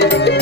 तिला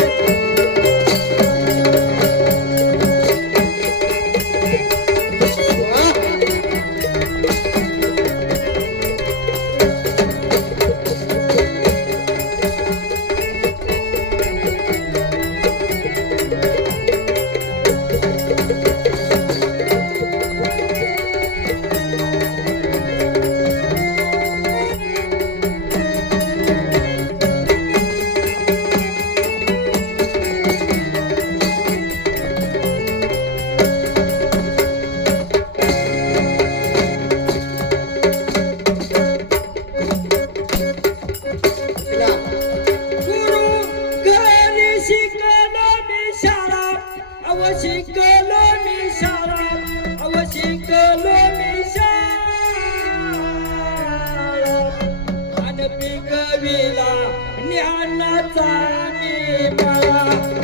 मी